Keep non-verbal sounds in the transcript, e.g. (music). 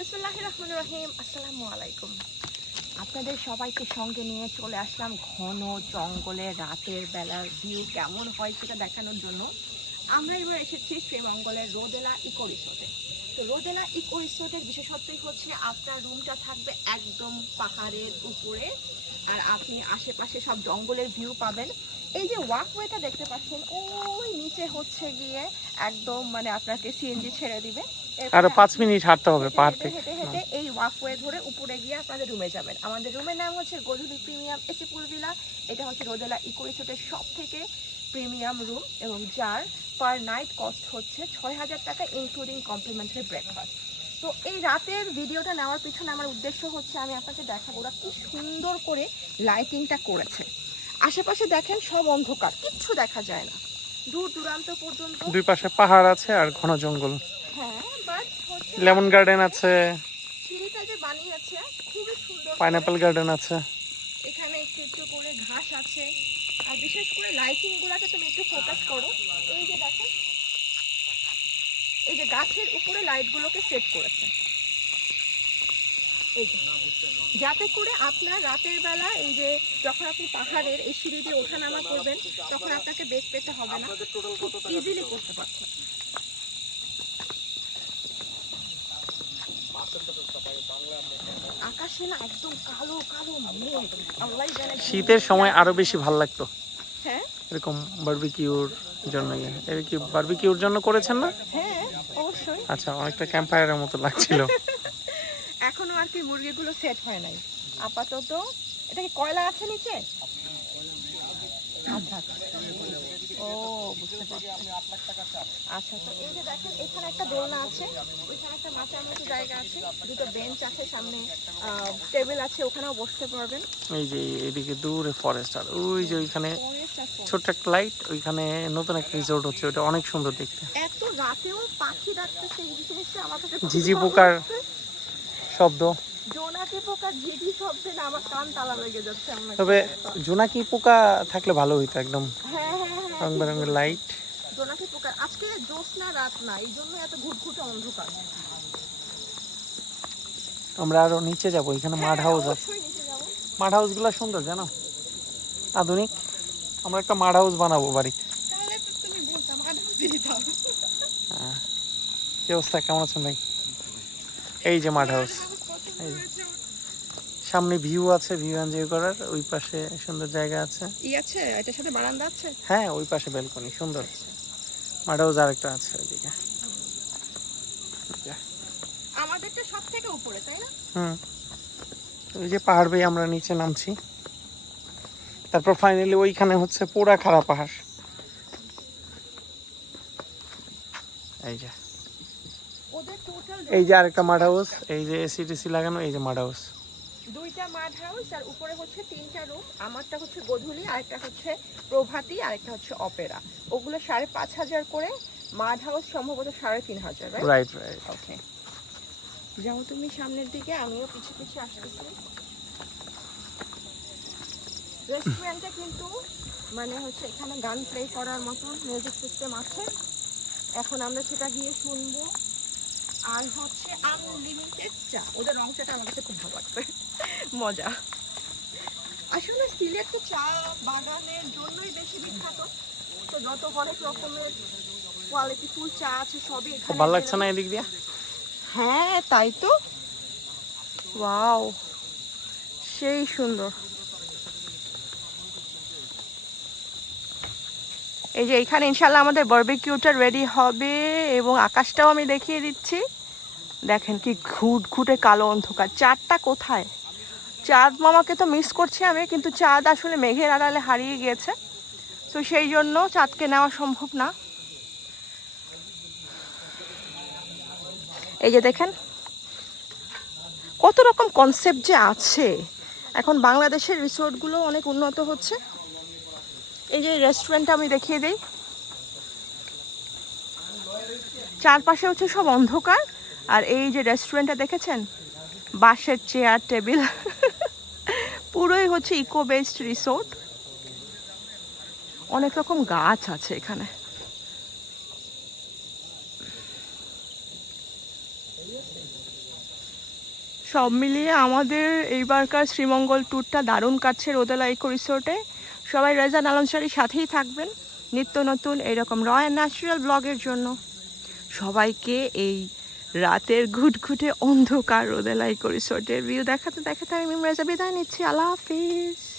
রহিম আসসালামু আলাইকুম আপনাদের সবাইকে সঙ্গে নিয়ে চলে আসলাম ঘন জঙ্গলে রাতের বেলার ভিউ কেমন হয় সেটা দেখানোর জন্য। আমরা এবার এসেছি শ্রীমঙ্গলের রোদেলা ইকো রিসোর্টে। তো রোদেলা ইকো রিসোর্টের বিশেষত্বই হচ্ছে আপনার রুমটা থাকবে একদম পাহাড়ের উপরে আর আপনি আশেপাশে সব জঙ্গলের ভিউ পাবেন। এই যে ওয়াকওয়েটা দেখতে পাচ্ছেন, ওই নিচে হচ্ছে গিয়ে একদম মানে আপনাকে সিএনজি ছেড়ে দিবে। আরও পাঁচ মিনিট হাঁটতে হবে পাহাড় থেকে। হেঁটে হেঁটে এই ওয়াকওয়ে ধরে উপরে গিয়ে আপনাদের রুমে যাবেন। আমাদের রুমের নাম হচ্ছে গধুলি প্রিমিয়াম এসি পুল ভিলা এটা হচ্ছে রোদেলা ইকো রিসোর্টের সব থেকে প্রিমিয়াম রুম এবং যার পার নাইট কস্ট হচ্ছে ছয় হাজার টাকা ইনক্লুডিং কমপ্লিমেন্টারি ব্রেকফাস্ট তো এই রাতের ভিডিওটা নেওয়ার পিছনে আমার উদ্দেশ্য হচ্ছে আমি আপনাকে দেখাবো ওরা কি সুন্দর করে লাইটিংটা করেছে। আশেপাশে দেখেন সব অন্ধকার কিচ্ছু দেখা যায় না। দূর দূরান্ত পর্যন্ত দুই পাশে পাহাড় আছে আর ঘন জঙ্গল। হ্যাঁ লেমন গার্ডেন আছে। পাইনাপেল গার্ডেন আছে। এখানে একটু একটু করে ঘাস আছে। আর বিশেষ করে লাইটিং গুলাতে তুমি একটু ফোকাস করো। এই যে দেখো এই যে গাছের উপরে লাইট গুলোকে সেট করেছে। এই যে যাতে করে আপনার রাতের বেলা এই যে যখন আপনি পাহাড়ের এই সিঁড়ি দিয়ে ওঠানামা করবেন তখন আপনাকে বেগ পেতে হবে না। ইজিলি করতে পারছেন। আকাশে না একদম কালো কালো মেঘ। আল্লাহ জানে শীতের সময় আরও বেশি ভালো লাগতো। হ্যাঁ? এরকম বারবিকিউর জন্য ইয়ে। এর কি বারবিকিউর জন্য করেছেন না? হ্যাঁ অবশ্যই। আচ্ছা অনেকটা ক্যাম্পায়ারের মতো লাগছিল। (laughs) এখনও আর কি মুরগিগুলো সেট হয় নাই। আপাতত এটা কি কয়লা আছে নিচে? আচ্ছা আচ্ছা। ও বুঝতে পারছি। আচ্ছা তো এই যে দেখেন এখানে একটা দোলনা আছে। ওইখানে একটা মাচার মতো জায়গা আছে। দুটো বেঞ্চ আছে সামনে টেবিল আছে ওখানেও বসতে পারবেন। এই যে এদিকে দূরে ফরেস্ট আর ওই যে ওইখানে ছোট্ট একটা লাইট ওইখানে নতুন একটা রিসোর্ট হচ্ছে ওটা অনেক সুন্দর দেখতে। এত রাতেও পাখি ডাকতেছে এই জিনিসটা আমার কাছে ঝিঝি পোকার শব্দ। জোনাকি পোকার ঝিঝি শব্দে আমার কান তালা লেগে যাচ্ছে। তবে জোনাকি পোকা থাকলে ভালো হইতো একদম। রং বেরঙের লাইট জোনাকি আজকে জ্যোৎস্না রাত না এই জন্য এত ঘুটঘুটে অন্ধকার। আমরা আরও নিচে যাব এখানে মাড হাউস আছে। অবশ্যই নিচে মাড হাউসগুলো সুন্দর জানো? আধুনিক। আমরা একটা মাড হাউস বানাবো বাড়িতে। হ্যাঁ। কি অবস্থা? কেমন আছেন ভাই? এই যে মাড হাউস এই যে। সামনে ভিউ আছে ভিউ এনজয় করার। ওই পাশে সুন্দর জায়গা আছে। ই আছে? এটার সাথে বারান্দা আছে? হ্যাঁ ওই পাশে ব্যালকনি সুন্দর। মাড হাউস আরেকটা আছে ওইদিকে। আমাদেরটা সব থেকে উপরে তাই না? হুম। ওই যে পাহাড় বেয়ে আমরা নিচে নামছি। তারপর ফাইনালি ওইখানে হচ্ছে পোড়া খাড়া পাহাড়। এই যে। এই যে আরেকটা মাড হাউস এই যে এসি টেসি লাগানো এই যে মাড হাউস দুইটা মাড হাউস আর উপরে হচ্ছে তিনটা রুম আমারটা হচ্ছে গধুলি আরেকটা হচ্ছে প্রভাতী আরেকটা হচ্ছে অপেরা। ওগুলো সাড়ে পাঁচ হাজার করে মাড হাউস সম্ভবত সাড়ে তিন হাজার? রাইট রাইট ওকে যাও তুমি সামনের দিকে আমিও পিছিয়ে পিছিয়ে আসতেছি। রেস্টুরেন্টে কিন্তু মানে হচ্ছে এখানে গান প্লে করার মতন মিউজিক সিস্টেম আছে। এখন আমরা সেটা গিয়ে শুনব। আর হচ্ছে আনলিমিটেড চা। ওদের রং চাটা আমার কাছে খুব ভালো লাগছে। মজা। আসলে সিলেট তো চা বাগানের জন্যই বেশি বিখ্যাত। তো যত হরেক রকমের কোয়ালিটি ফুল চা আছে সবই এখানে ভালো লাগছে না এদিক দিয়ে? হ্যাঁ তাই তো। ওয়াও সেই সুন্দর। এই যে এখানে ইনশাল্লাহ আমাদের বারবিকিউটা রেডি হবে এবং আকাশটাও আমি দেখিয়ে দিচ্ছি। দেখেন কি ঘুট ঘুটে কালো অন্ধকার। চারটা কোথায়? চাঁদ মামাকে তো মিস করছি আমি, কিন্তু চাঁদ আসলে মেঘের আড়ালে হারিয়ে গিয়েছে। তো সেই জন্য চাঁদকে নেওয়া সম্ভব না। এই যে দেখেন, কত রকম কনসেপ্ট যে আছে। এখন বাংলাদেশের রিসোর্টগুলো অনেক উন্নত হচ্ছে। এই যে রেস্টুরেন্টটা আমি দেখিয়ে দিই। চারপাশে হচ্ছে সব অন্ধকার। আর এই যে রেস্টুরেন্টটা দেখেছেন? বাঁশের চেয়ার টেবিল পুরোই হচ্ছে ইকো বেসড রিসোর্ট অনেক রকম গাছ আছে এখানে। সব মিলিয়ে আমাদের এইবারকার শ্রীমঙ্গল ট্যুরটা দারুণ কাটছে রোদেলা ইকো রিসোর্টে সবাই রেজান আলমসারির সাথেই থাকবেন। নিত্য নতুন এরকম র অ্যান্ড ন্যাচারাল ব্লগের জন্য। সবাইকে এই রাতের ঘুটঘুটে অন্ধকার রোদেলাই করি শর্টের ভিউ দেখাতে দেখাতে আমি রেজা বিদায় নিচ্ছি। আল্লাহ হাফিজ।